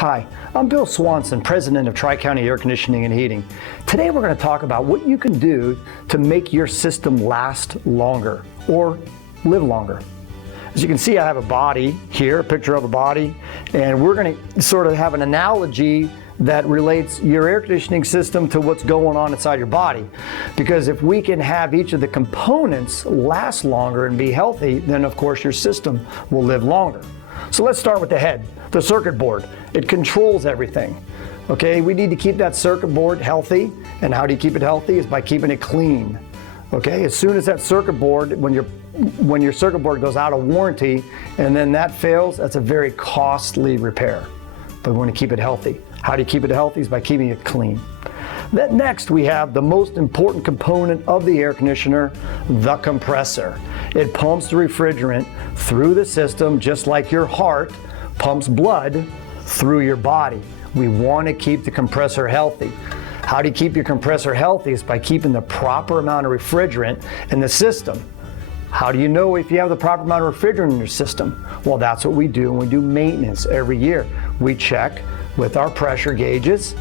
Hi, I'm Bill Swanson, President of Tri-County Air Conditioning and Heating. Today we're going to talk about what you can do to make your system last longer or live longer. As you can see, I have a body here, a picture of a body, and we're going to sort of have an analogy that relates your air conditioning system to what's going on inside your body. Because if we can have each of the components last longer and be healthy, then of course your system will live longer. So let's start with the head, the circuit board. It controls everything. Okay, we need to keep that circuit board healthy. And how do you keep it healthy? Is by keeping it clean. Okay, as soon as that circuit board, when your circuit board goes out of warranty and then that fails, that's a very costly repair. But we want to keep it healthy. How do you keep it healthy? Is by keeping it clean. Then next we have the most important component of the air conditioner, the compressor. It pumps the refrigerant through the system just like your heart pumps blood through your body. We want to keep the compressor healthy. How do you keep your compressor healthy? Is by keeping the proper amount of refrigerant in the system. How do you know if you have the proper amount of refrigerant in your system? Well, that's what we do when we do maintenance every year. We check with our pressure gauges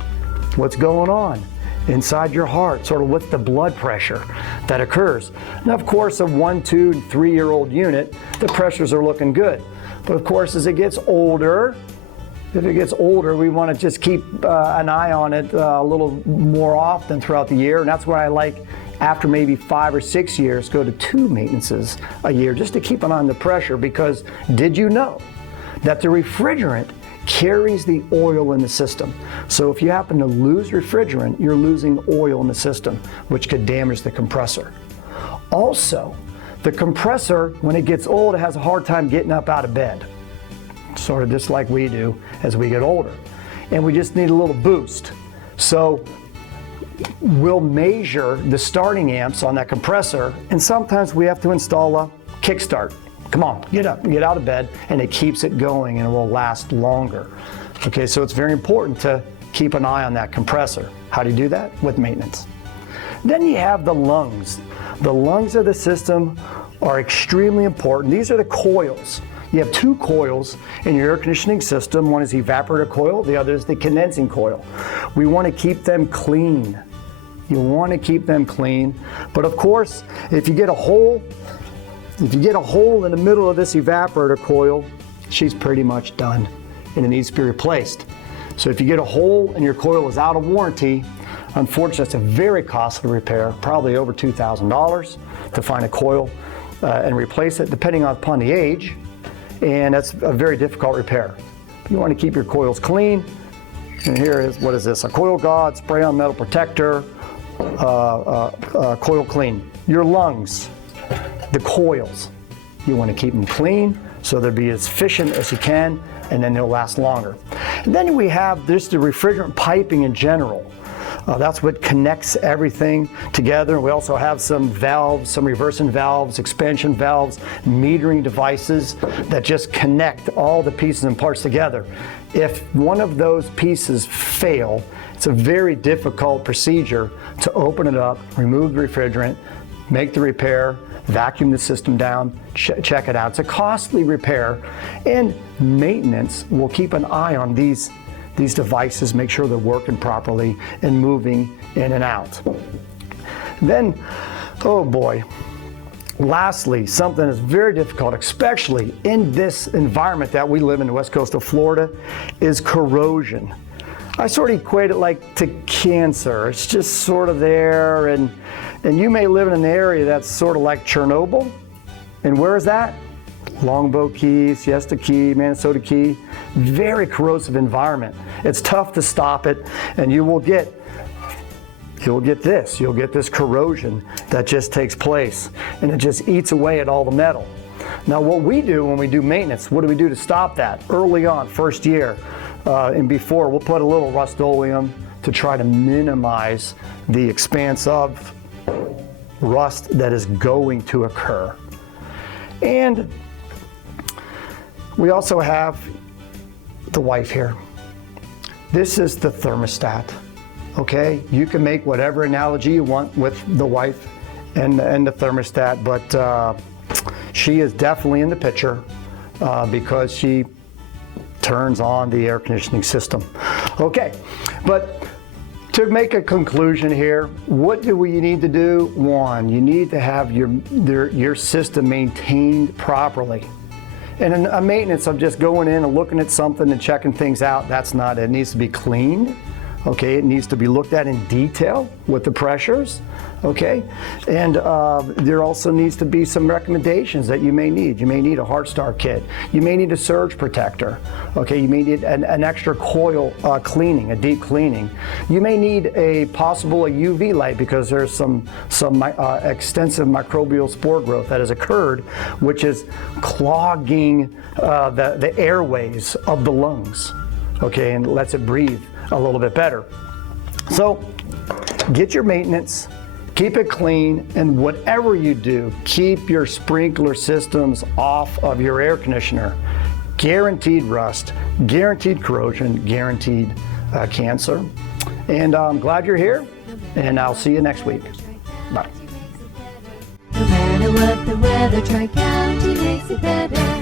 what's going on inside your heart, sort of what's the blood pressure that occurs. Now, of course, a 1, 2, 3-year-old unit, the pressures are looking good. But of course, as it gets older, if it gets older, we want to just keep an eye on it a little more often throughout the year. And that's why I like, after maybe 5 or 6 years, go to 2 maintenances a year just to keep an eye on the pressure. Because did you know that the refrigerant carries the oil in the system? So if you happen to lose refrigerant, you're losing oil in the system, which could damage the compressor. Also, the compressor, when it gets old, it has a hard time getting up out of bed. Sort of just like we do as we get older. And we just need a little boost. So we'll measure the starting amps on that compressor, and sometimes we have to install a kickstart. Come on, get up, get out of bed, and it keeps it going and it will last longer. Okay, so it's very important to keep an eye on that compressor. How do you do that? With maintenance. Then you have the lungs. The lungs of the system are extremely important. These are the coils. You have 2 coils in your air conditioning system. One is the evaporator coil, the other is the condensing coil. We want to keep them clean. You want to keep them clean. But of course, if you get a hole in the middle of this evaporator coil, she's pretty much done and it needs to be replaced. So if you get a hole and your coil is out of warranty, unfortunately, it's a very costly repair, probably over $2,000 to find a coil and replace it, depending upon the age. And that's a very difficult repair. You want to keep your coils clean. And here is, what is this? A Coil God spray-on metal protector, coil clean. Your lungs, the coils, you want to keep them clean so they'll be as efficient as you can, and then they'll last longer. And then we have just the refrigerant piping in general. That's what connects everything together. We also have some valves, some reversing valves, expansion valves, metering devices that just connect all the pieces and parts together. If one of those pieces fail, it's a very difficult procedure to open it up, remove the refrigerant, make the repair, vacuum the system down, check it out. It's a costly repair, and maintenance will keep an eye on these devices, make sure they're working properly and moving in and out. Then, oh boy, lastly, something that's very difficult, especially in this environment that we live in the west coast of Florida, is corrosion. I sort of equate it like to cancer. It's just sort of there, and you may live in an area that's sort of like Chernobyl. And where is that? Longboat Key, Siesta Key, Minnesota Key, very corrosive environment. It's tough to stop it, and you'll get this corrosion that just takes place, and it just eats away at all the metal. Now, what we do when we do maintenance, what do we do to stop that? Early on, first year, and before, we'll put a little Rust-Oleum to try to minimize the expanse of rust that is going to occur. And we also have the wife here. This is the thermostat, okay? You can make whatever analogy you want with the wife and the thermostat, but she is definitely in the picture because she turns on the air conditioning system. Okay, but to make a conclusion here, what do we need to do? One, you need to have your system maintained properly. And a maintenance of just going in and looking at something and checking things out, that's not it. It needs to be cleaned. Okay, it needs to be looked at in detail with the pressures, okay? And there also needs to be some recommendations that you may need. You may need a heart start kit. You may need a surge protector, okay? You may need an extra coil cleaning, a deep cleaning. You may need a UV light because there's some extensive microbial spore growth that has occurred, which is clogging the airways of the lungs, okay, and lets it breathe a little bit better. So get your maintenance, keep it clean, and whatever you do, keep your sprinkler systems off of your air conditioner. Guaranteed rust, guaranteed corrosion, guaranteed cancer. And I'm glad you're here, and I'll see you next week. Bye. No matter what the weather, Tri-County makes it better.